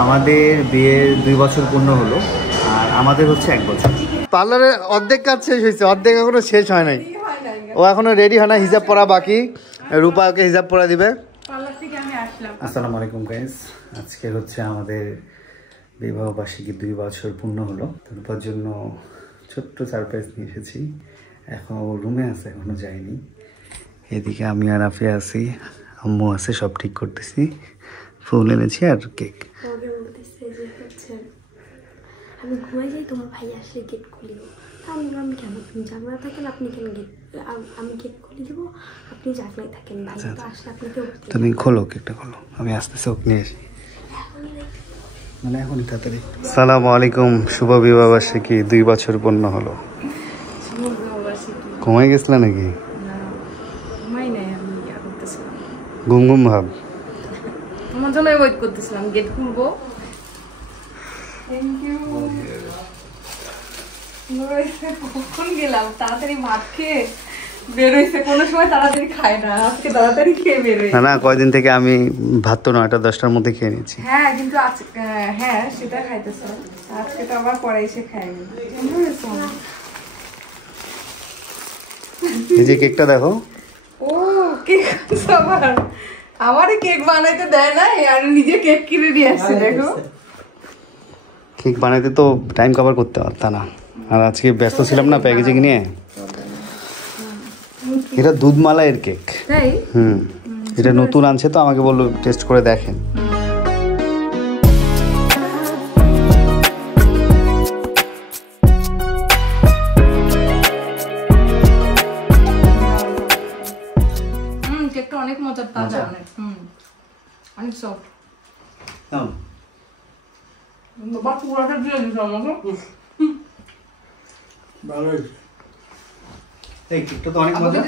আমাদের বিয়ের 2 বছর পূর্ণ হলো আর আমাদের হচ্ছে 1 বছর। পার্লারে অর্ধেক কাজ শেষ হয়েছে, অর্ধেক এখনো শেষ হয় নাই। ও এখনো রেডি হয় না, হিজাব পরা বাকি। রূপা ওকে হিজাব পরা দিবে। আসসালামু আলাইকুম গাইস, আজকে হচ্ছে আমাদের বিবাহ বার্ষিকী 2 বছর পূর্ণ হলো। রূপার জন্য ছোট্ট সারপ্রাইজ নিয়ে এসেছি। এখন রুমে আছে, এখনো যায়নি। এদিকে আমি আর আফিয়া আছি, আম্মু আছে, সব ঠিক করতেছি। ফুল এনেছি আর কেক। আমি ঘুমাই যাই, তোমার ভাই আসলে গেট খুলে দেবো। আমি বললাম কেন, তুমি জানলা থাকেন, আপনি কেন গেট, আমি গেট খুলে দেবো, আপনি জানলাই থাকেন। ভাই তো আসলে আপনাকে তুমি খোলো, কেকটা খোলো, আমি আসতেছি, ওকে নিয়ে আসি। মানে এখনই তাড়াতাড়ি। আসসালামু আলাইকুম, শুভ বিবাহ বার্ষিকী 2 বছর পূর্ণ হলো। ঘুমাই গেছিল নাকি? ঘুম ঘুম ভাব। তোমার জন্য ওয়েট করতেছিলাম, গেট খুলবো। Thank you. কখন গেলাম, তাড়াতাড়ি ভাত খেয়ে বের হইছে। কোনো সময় তাড়াতাড়ি খায় না, আজকে তাড়াতাড়ি খেয়ে বের হইছে। না কয়দিন থেকে আমি ভাত তো 9টা-10টার মধ্যে খেয়ে নিয়েছি। হ্যাঁ কিন্তু আজকে হ্যাঁ সেটা খাইতেছে, আজকে তো আবার পরে এসে খাইনি। এই যে কেকটা দেখো। ও কেক সবার আমারে কেক বানাইতে দেয় না, আর নিজে কেক কিনে নিয়ে আসছে। দেখো কেক বানাইতে তো টাইম কভার করতে পারতা না, আর আজকে ব্যস্ত ছিলাম না প্যাকেজিং নিয়ে। এটা দুধ মালাইয়ের কেক। তাই? এটা নতুন আনছে তো, আমাকে বললো টেস্ট করে দেখেন। কেকটা অনেক মজার, তাজা অনেক, অনেক সফট। বাবা পুরোটা দিয়ে দিস আমাকে। ভালো হয়েছে। এই কেকটা তো অনেক মজা।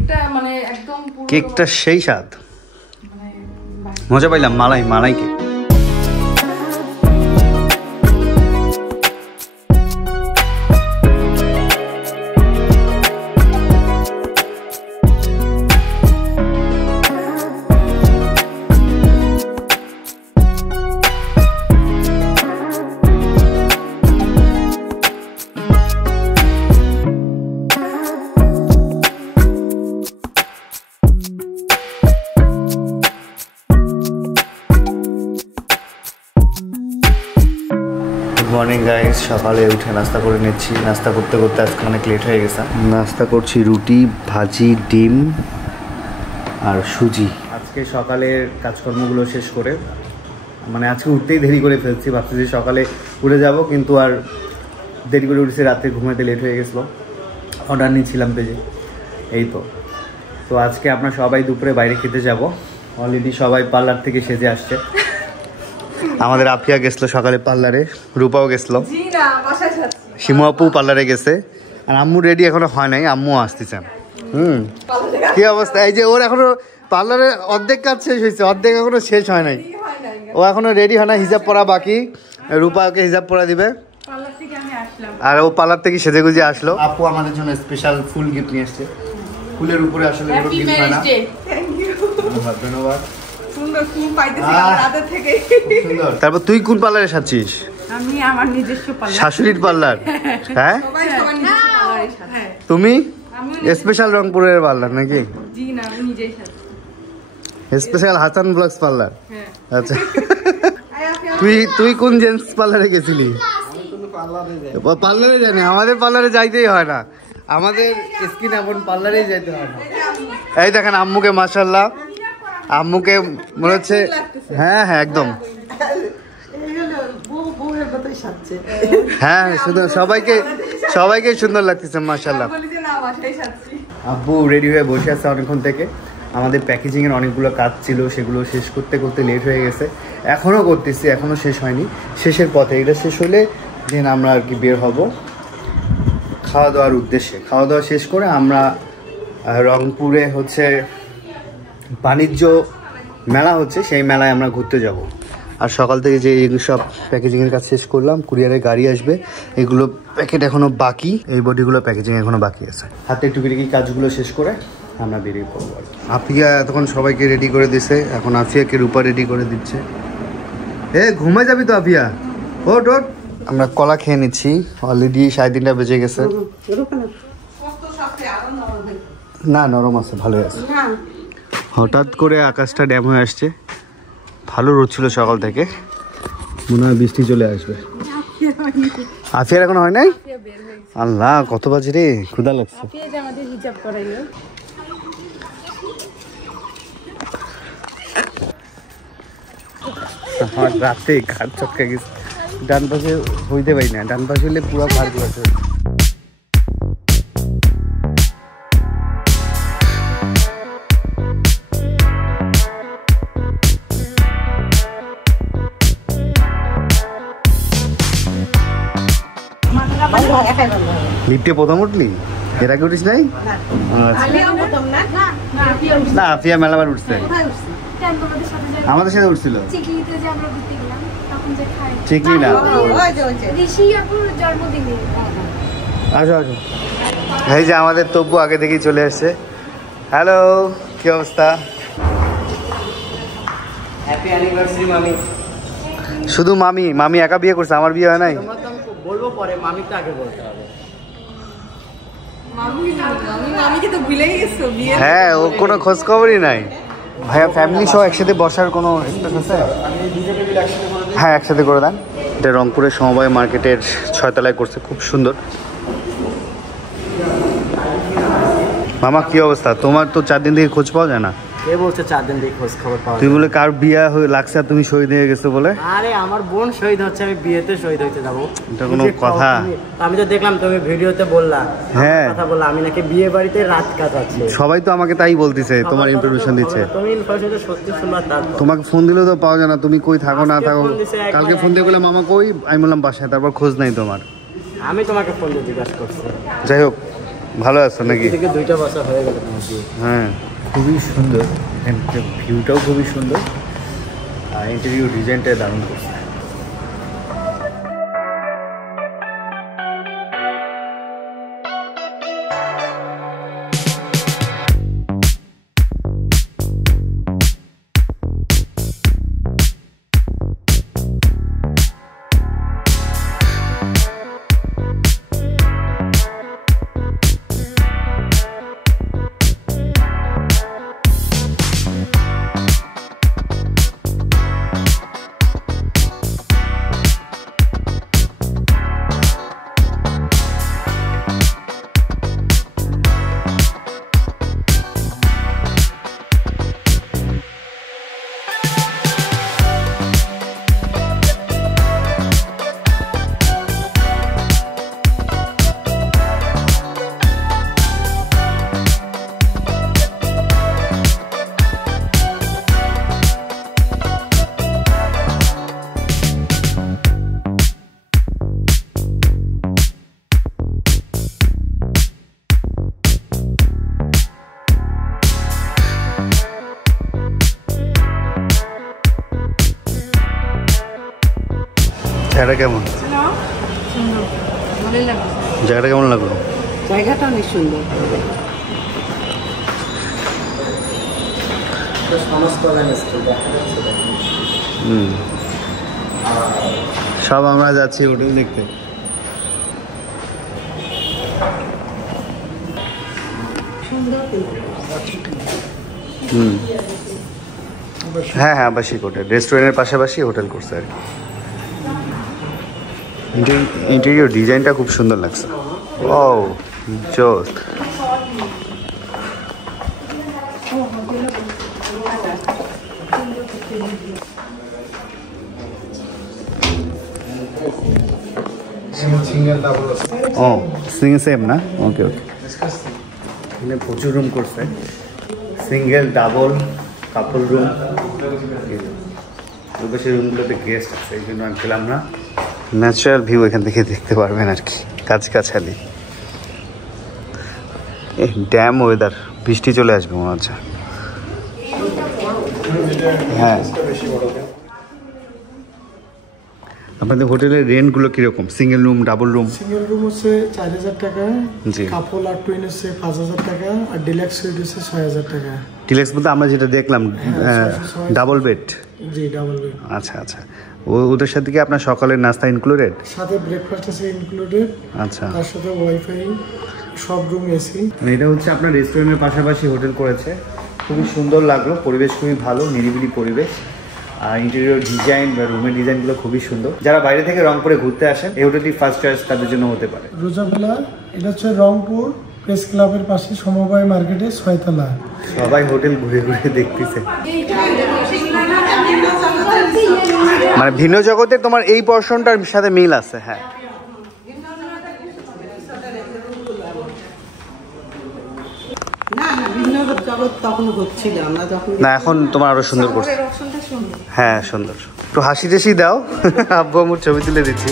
এটা মানে একদম পুরো কেকটা সেই স্বাদ, মজা পাইলাম। মালাই কেক। মর্নিং গাইস, সকালে উঠে নাস্তা করে নিচ্ছি। নাস্তা করতে করতে আজকে অনেক লেট হয়ে গেছে। নাস্তা করছি রুটি, ভাজি, ডিম আর সুজি। আজকে সকালের কাজকর্মগুলো শেষ করে, মানে আজকে উঠতেই দেরি করে ফেলছি। ভাবছি যে সকালে উঠে যাব, কিন্তু আর দেরি করে উঠেছি, রাতে ঘুমাতে লেট হয়ে গেছিলো। অর্ডার নিয়েছিলাম পেজে, এই তো আজকে আমরা সবাই দুপুরে বাইরে খেতে যাব। অলরেডি সবাই পার্লার থেকে সেজে আসছে। আমাদের আফিয়া গেছিল সকালে পার্লারে, রূপাও গেছিল, শিমু আপু পার্লারে গেছে, আর আম্মু রেডি এখনো হয় নাই, আম্মু আসতেছেন। কি অবস্থা? এই যে ওর এখনো পার্লারে অর্ধেক কাজ শেষ হয়েছে, অর্ধেক এখনো শেষ হয় নাই। ও এখনো রেডি হয় না, হিজাব পরা বাকি। রূপা ওকে হিজাব পরা দিবে। আর ও পার্লার থেকে সেজে গুজে আসলো। আপু আমাদের জন্য স্পেশাল ফুল গিফট নিয়ে আসছে। ফুলের উপরে আসলে গিফট হয় না। ধন্যবাদ। তারপর তুই কোন পার্লারে সাজছিস? আমি আমার নিজস্ব পার্লার, শাশুড়ির পার্লার। হ্যাঁ, তুমি স্পেশাল রংপুরের পার্লার নাকি? জি না, আমি নিজেই সাজি। Special Hasan blogs parlour. আচ্ছা, তুই কোন জেন্টস পার্লারে গেছিলি? পার্লারে জানি, আমাদের পার্লারে যাইতেই হয় না, আমাদের স্কিন এমন পার্লারেই যাইতে হয় না। এই দেখেন আম্মুকে, মাশাআল্লাহ আম্মুকে মনে হচ্ছে, হ্যাঁ একদম, হ্যাঁ শুধু সবাইকে সুন্দর লাগতেছে মাশাআল্লাহ। আব্বু রেডি হয়ে বসে আছে অনেকক্ষণ থেকে। আমাদের প্যাকেজিংয়ের অনেকগুলো কাজ ছিল, সেগুলো শেষ করতে করতে লেট হয়ে গেছে। এখনও করতেছি, এখনও শেষ হয়নি, শেষের পথে। এটা শেষ হলে দেন আমরা আর কি বের হব খাওয়া দাওয়ার উদ্দেশ্যে। খাওয়া দাওয়া শেষ করে আমরা রংপুরে হচ্ছে বাণিজ্য মেলা হচ্ছে, সেই মেলায় আমরা ঘুরতে যাব। আর সকাল থেকে যে এগুলো সব প্যাকেজিংয়ের কাজ শেষ করলাম, কুরিয়ারের গাড়ি আসবে, এগুলো প্যাকেট এখনও বাকি, এই বডিগুলো প্যাকেজিং এখনও বাকি আছে। হাতে টুকিটাকি কাজগুলো শেষ করে আমরা বেরিয়ে পড়বো। আফিয়া তখন সবাইকে রেডি করে দিছে, এখন আফিয়াকে রূপা রেডি করে দিচ্ছে। ঘুমাই যাবি তো আফিয়া? ওট ওট। আমরা কলা খেয়ে নিচ্ছি, অলরেডি 3:30 বেজে গেছে। না নরম আছে, ভালোই আছে। হঠাৎ করে আকাশটা ড্যাম হয়ে আসছে, ভালো রোদ ছিল সকাল থেকে, মনে হয় বৃষ্টি চলে আসবে। আফিয়ার এখন হয় নাই? আল্লাহ কত বাজে রে, ক্ষুধা লাগছে। আমার রাতে ঘাট চটকা গেছে, ডান পাশে হইতে পারি না, ডান পাশে হলে পুরো ঘাট গেছে। লিফটে প্রথম উঠলি? এর আগে উঠিস নাই? না আফিয়া মেলাবার উঠছে, আমাদের সাথে উঠছিল। চিকলি না, আসো আসো। এই যে আমাদের তব্বু আগে থেকেই চলে আসছে। হ্যালো, কি অবস্থা? হ্যাপি অ্যানিভার্সারি মামি। শুধু মামি? মামি একা বিয়ে করছে, আমার বিয়ে হয় নাই। বলবো পরে, মামি তো আগে বলতে হবে। মামিকে তো ভুলেই গেছো বিয়ে। হ্যাঁ, ও কোনো খোঁজ খবরই নাই। ভাইয়া ফ্যামিলি সহ একসাথে বসার কোনো স্পেস আছে? হ্যাঁ একসাথে করে দেন। এটা রংপুরের সমবায় মার্কেটের 6 তলায় করছে, খুব সুন্দর। মামা কি অবস্থা তোমার? তো 4 দিন থেকে খোঁজ পাওয়া যায় না। কে বলছে 4 দিন থেকে খোঁজ খবর পাওয়া? তুই বলে কার বিয়ে হয়ে লাগছে আর তুমি শহীদ হয়ে গেছো বলে? আরে আমার বোন শহীদ হচ্ছে, আমি বিয়েতে শহীদ হইতে যাবো? এটা কোনো কথা? আমি তো দেখলাম তুমি ভিডিওতে বললা, হ্যাঁ কথা বললা আমি নাকি বিয়ে বাড়িতে রাত কাটাচ্ছি। সবাই তো আমাকে তাই বলতিছে, তোমার ইনফরমেশন দিচ্ছে। তুমি ইনফরমেশন সত্যি শুনবা তার। তোমাকে ফোন দিলেও তো পাওয়া যায় না, তুমি কই থাকো না থাকো। কালকে ফোন দিয়ে বললাম মামা কই, আমি বললাম বাসায়, তারপর খোঁজ নাই তোমার। আমি তোমাকে ফোন দিয়ে জিজ্ঞাসা করছি। যাই হোক, ভালো আছো নাকি? থেকে 2টা বছর হয়ে গেল তোমার বিয়ে। হ্যাঁ খুবই সুন্দর, ভিউটাও খুবই সুন্দর, আর ইন্টেরিয়র ডিজাইনটা দারুণ করছে। জায়গাটা কেমন? জায়গাটা কেমন লাগলো? জায়গাটা অনেক সুন্দর। সব আমরা যাচ্ছি হোটেল দেখতে। হ্যাঁ হ্যাঁ, আবাসিক হোটেল, রেস্টুরেন্টের পাশাপাশি হোটেল করছে আর কি। ইন্টেরিয়র ডিজাইনটা খুব সুন্দর লাগছে। ও জোস। ও সিঙ্গেল সেম না? ওকে ওকে। এখানে প্রচুর রুম করছে, সিঙ্গেল ডাবল কাপল রুম। ওই রুমগুলোতে গেস্ট আছে, এই জন্য আমি পেলাম না। ন্যাচারাল ভিউ এখান থেকে দেখতে পারবেন আর কি, কাছাকাছি। ড্যাম ওয়েদার, বৃষ্টি চলে আসবে মনে হচ্ছে। হ্যাঁ, আপনাদের হোটেলের রেন্টগুলো কিরকম? Single room, double room? Single room হচ্ছে 4000 টাকা, জি। কাপল আর টুইন হচ্ছে 5000 টাকা, আর ডিলাক্স সুইট হচ্ছে 6000 টাকা। ডিলাক্স বলতে আমরা যেটা দেখলাম ডাবল বেড। জি ডাবল বেড। আচ্ছা আচ্ছা, ওদের সাথে কি আপনার সকালের নাস্তা ইনক্লুডেড? সাথে ব্রেকফাস্ট আছে ইনক্লুডেড, আচ্ছা, তার সাথে ওয়াইফাই, সব রুম এসি। এটা হচ্ছে আপনার রেস্টুরেন্টের পাশাপাশি হোটেল করেছে, খুবই সুন্দর লাগলো, পরিবেশ খুবই ভালো, নিরিবিলি পরিবেশ। আর ইন্টেরিয়র ডিজাইন বা রুমের ডিজাইনগুলো খুবই সুন্দর। যারা বাইরে থেকে রংপুরে ঘুরতে আসেন এই হোটেলটি ফার্স্ট চয়েস তাদের জন্য হতে পারে। রোজাবেলা, এটা হচ্ছে রংপুর প্রেস ক্লাবের পাশে সমবায় মার্কেটে 6 তলা। সবাই হোটেল ঘুরে ঘুরে দেখতেছে, মানে ভিন্ন জগতে তোমার এই পোর্শনটার সাথে মিল আছে। হ্যাঁ, না এখন তোমার আরো সুন্দর করছে। হ্যাঁ সুন্দর, একটু হাসি টাসি দাও, আব্বু আমার ছবি তুলে দিচ্ছি।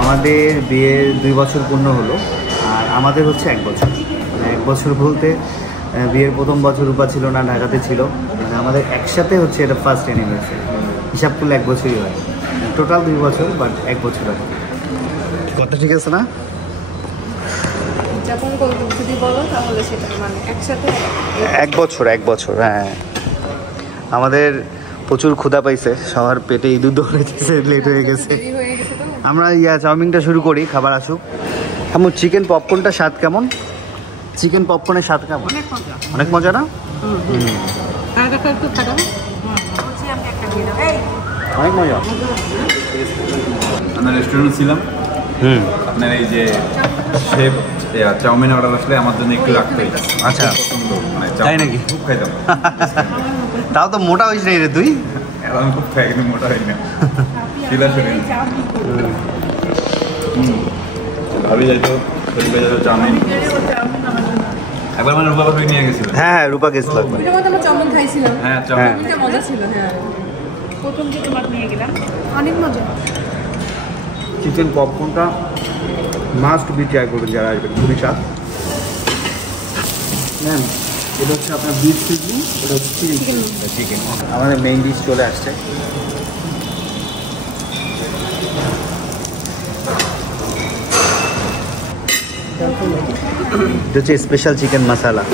আমাদের বিয়ের 2 বছর পূর্ণ হলো, আর আমাদের হচ্ছে 1 বছর। মানে 1 বছর বলতে বিয়ের প্রথম বছর রূপা ছিল না, ঢাকাতে ছিল, মানে আমাদের একসাথে হচ্ছে এটা ফার্স্ট অ্যানিভার্সারি। হিসাব করলে 1 বছরই হয়, টোটাল 2 বছর, বাট 1 বছর হয়। কথা ঠিক আছে না? যখন যদি বলো তাহলে সেটা মানে একসাথে 1 বছর, 1 বছর। হ্যাঁ, আমাদের প্রচুর ক্ষুধা পাইছে, সবার পেটে ইঁদুর দৌড়াইতেছে, লেট হয়ে গেছে। দেরি হয়ে গেছে তো। আমরা চাউমিনটা শুরু করি, খাবার আসুক। আমার চিকেন পপকর্নটা স্বাদ কেমন? চিকেন পপকর্নের স্বাদ কেমন? অনেক মজা না? অনেক মজা। আমরা রেস্টুরেন্টে ছিলাম, আপনার এই যে শেফ চাউমিন অর্ডার আসলে আমার জন্য একটু রাখতে হয়েছে। আচ্ছা, মানে তাই নাকি? খুব খাইতাম, তাও তো মোটা হয়েছে রে তুই। আমি খুব খাই কিন্তু মোটা হই না, শিলা শরীর ভাবি যাইতো চাউমিন। একবার মানে রূপা ভাবি নিয়ে গেছিল। হ্যাঁ, রূপা গেছিল একবার। এটার মধ্যে আমরা চাউমিন খাইছিলাম। হ্যাঁ চাউমিন এটা মজা ছিল। হ্যাঁ, প্রথম যে তোমাকে নিয়ে গেলাম অনেক মজা। চিকেন পপকর্নটা মাস্ট বি ট্রাই করবেন যারা আসবেন, খুবই স্বাদ। ম্যাম, এটা হচ্ছে আপনার বিফ সিজনি, এটা হচ্ছে চিকেন। আমাদের মেইন ডিশ চলে আসছে। এটা হচ্ছে স্পেশাল চিকেন মশলা।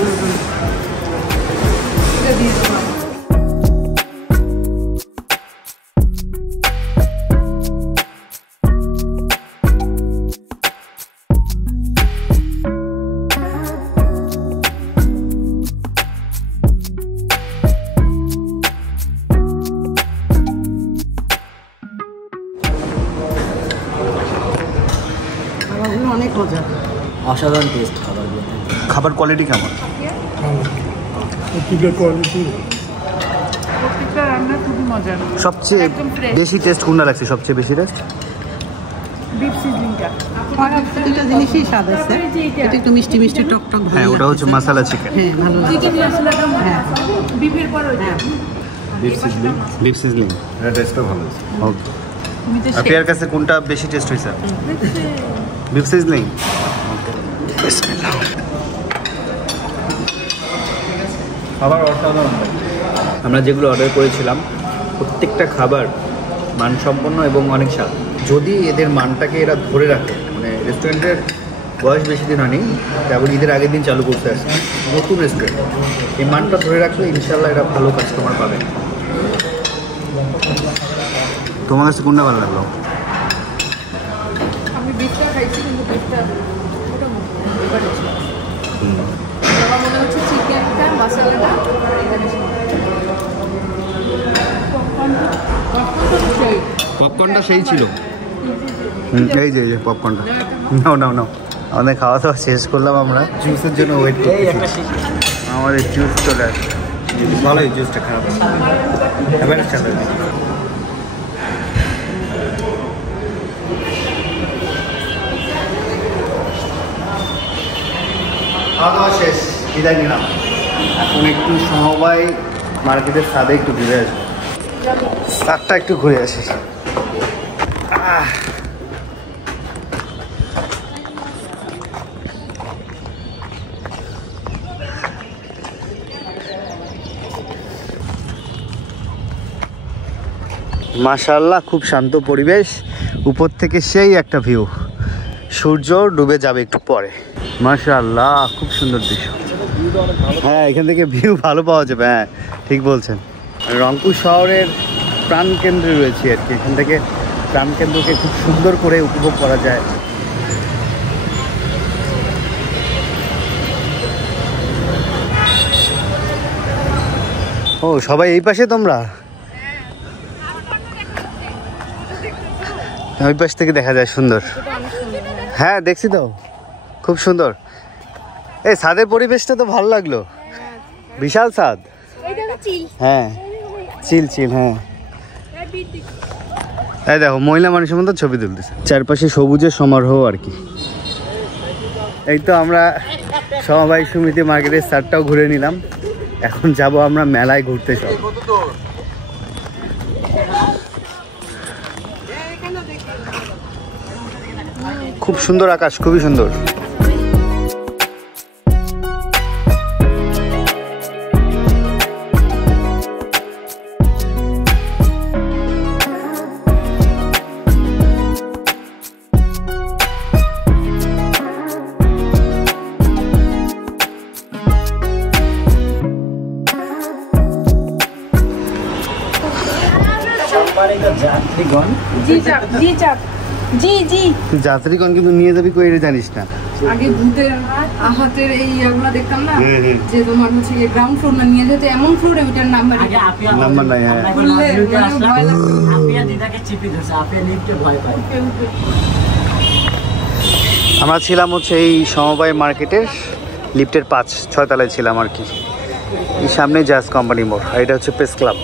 অনেক মজা, অসাধারণ টেস্ট খাবারগুলো। খাবার কোয়ালিটি কেমন? কোয়ালিটি প্রত্যেকটা রান্না খুবই মজার। সবচেয়ে বেশি টেস্ট কোনটা লাগছে? সবচেয়ে বেশি টেস্ট বিফ সিজনিংটা। প্রত্যেকটা জিনিসই স্বাদ আছে, এটা একটু মিষ্টি মিষ্টি টক টক। হ্যাঁ, ওটা হচ্ছে মশলা চিকেন। হ্যাঁ, ভালো চিকেন মশলাটা হ্যাঁ বিফের পর ওইটা। বিফ সিজলিং, এটা টেস্টও ভালো হয়েছে। ওকে। আপনার কাছে কোনটা বেশি টেস্ট হয়েছে? Beef sizzling. খাবার অসাধারণ। আমরা যেগুলো অর্ডার করেছিলাম প্রত্যেকটা খাবার মানসম্পন্ন এবং অনেক স্বাদ। যদি এদের মানটাকে এরা ধরে রাখে, মানে রেস্টুরেন্টের বয়স বেশি দিন হয়নি, কেবল ঈদের আগের দিন চালু করতে আসছে, নতুন রেস্টুরেন্ট, এই মানটা ধরে রাখলে ইনশাল্লাহ এরা ভালো কাস্টমার পাবে। তোমার কাছে কোনটা ভালো লাগলো? আমি বিফটা খাইছি কিন্তু বিফটা ওটা এবারে ছিল। আমার মনে হচ্ছে চিকেনটা মশলাটা পপকর্নটা সেই ছিল। এই যে পপকর্নটা, নাও নাও নাও। আমাদের খাওয়া দাওয়া শেষ করলাম, আমরা জুসের জন্য ওয়েট করতেছি। আমাদের জুস চলে আসছে, ভালোই জুসটা, খারাপ এবার চলে। খাওয়া দাওয়া শেষ, বিদায় নিলাম। এখন একটু সমবায় মার্কেটের ছাদে একটু ঘুরে আসবো, ছাদটা একটু ঘুরে আসি। মাশাআল্লাহ, খুব শান্ত পরিবেশ, উপর থেকে সেই একটা ভিউ, সূর্য ডুবে যাবে একটু পরে। মাশাআল্লাহ, খুব সুন্দর দৃশ্য। হ্যাঁ, এখান থেকে ভিউ ভালো পাওয়া যাবে। হ্যাঁ, ঠিক বলছেন। রংপুর শহরের প্রাণকেন্দ্রে রয়েছে আর কি, এখান থেকে প্রাণকেন্দ্রকে খুব সুন্দর করে উপভোগ করা যায়। ও, সবাই এই পাশে? তোমরা ওই পাশ থেকে দেখা যায়, সুন্দর। হ্যাঁ, দেখছি তো, খুব সুন্দর। এই ছাদের পরিবেশটা তো ভালো লাগলো, বিশাল ছাদ। হ্যাঁ, চিল। হ্যাঁ, এই দেখো মহিলা মানুষের মতো ছবি তুলতেছে, চারপাশে সবুজের সমারোহ আর কি। এই তো আমরা সমবায় সমিতি মার্কেটের ছাদটাও ঘুরে নিলাম, এখন যাব আমরা মেলায় ঘুরতে। সব খুব সুন্দর আকাশ, খুবই সুন্দর। যাত্রীগণ কিন্তু নিয়ে যাবি কই এটা জানিস না। আগে ভূতের আহাতের এই ইয়াগুলো দেখতাম না, যে তোমার হচ্ছে গ্রাউন্ড ফ্লোর না নিয়ে যেতে, এমন ফ্লোরে ওইটার নাম্বার নাই। হ্যাঁ, আমরা ছিলাম হচ্ছে এই সমবায় মার্কেটের লিফটের 5-6 তলায় ছিলাম আর কি। এই সামনে জাজ কোম্পানি মোড়, আর এটা হচ্ছে প্রেস ক্লাব।